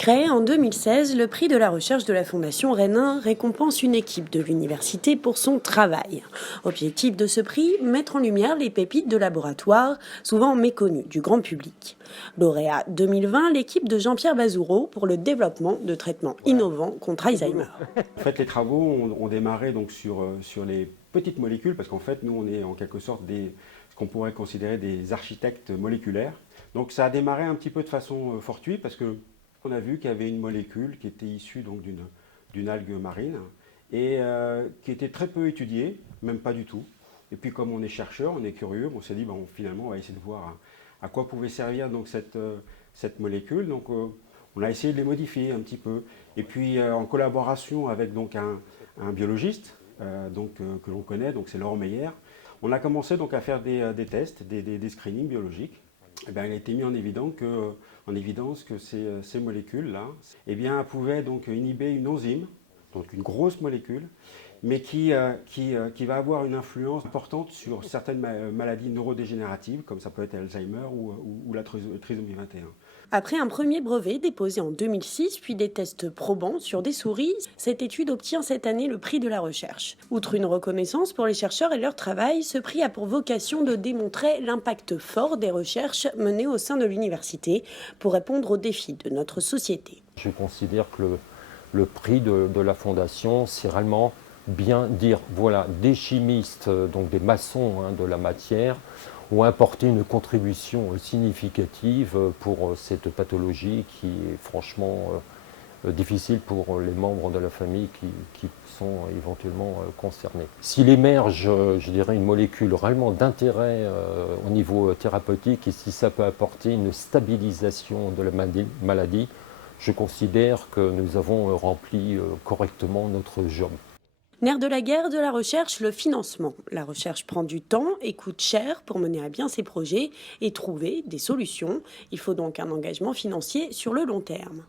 Créé en 2016, le prix de la recherche de la Fondation Rennes récompense une équipe de l'université pour son travail. Objectif de ce prix, mettre en lumière les pépites de laboratoire, souvent méconnues du grand public. Lauréat 2020, l'équipe de Jean-Pierre Bazourot pour le développement de traitements innovants contre Alzheimer. En fait, les travaux ont démarré donc sur les petites molécules, parce qu'en fait, nous, on est en quelque sorte ce qu'on pourrait considérer des architectes moléculaires. Donc ça a démarré un petit peu de façon fortuite, parce que on a vu qu'il y avait une molécule qui était issue donc d'une algue marine et qui était très peu étudiée, même pas du tout. Et puis comme on est chercheur, on est curieux, on s'est dit finalement on va essayer de voir à quoi pouvait servir donc cette molécule. Donc on a essayé de les modifier un petit peu. Et puis en collaboration avec donc un biologiste que l'on connaît, donc c'est Laurent Meyer, on a commencé donc à faire des tests, des screenings biologiques. Eh bien, il a été mis en évidence que ces molécules-là pouvaient donc inhiber une enzyme, donc une grosse molécule, mais qui va avoir une influence importante sur certaines maladies neurodégénératives, comme ça peut être Alzheimer ou la trisomie 21. Après un premier brevet déposé en 2006, puis des tests probants sur des souris, cette étude obtient cette année le prix de la recherche. Outre une reconnaissance pour les chercheurs et leur travail, ce prix a pour vocation de démontrer l'impact fort des recherches menées au sein de l'université pour répondre aux défis de notre société. Je considère que le prix de la Fondation, c'est réellement bien dire, voilà, des chimistes, donc des maçons de la matière, ont apporté une contribution significative pour cette pathologie qui est franchement difficile pour les membres de la famille qui sont éventuellement concernés. S'il émerge, je dirais, une molécule réellement d'intérêt au niveau thérapeutique et si ça peut apporter une stabilisation de la maladie, je considère que nous avons rempli correctement notre job. Nerf de la guerre de la recherche, le financement. La recherche prend du temps et coûte cher pour mener à bien ses projets et trouver des solutions. Il faut donc un engagement financier sur le long terme.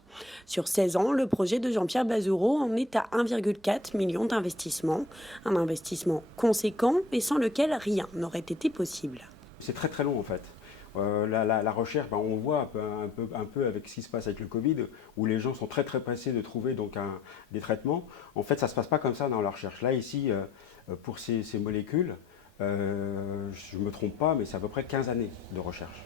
Sur 16 ans, le projet de Jean-Pierre Bazourot en est à 1,4 million d'investissements. Un investissement conséquent et sans lequel rien n'aurait été possible. C'est très très long en fait. La recherche, on voit un peu avec ce qui se passe avec le Covid, où les gens sont très très pressés de trouver donc des traitements. En fait, ça ne se passe pas comme ça dans la recherche. Là, ici, pour ces molécules, je ne me trompe pas, mais c'est à peu près 15 années de recherche.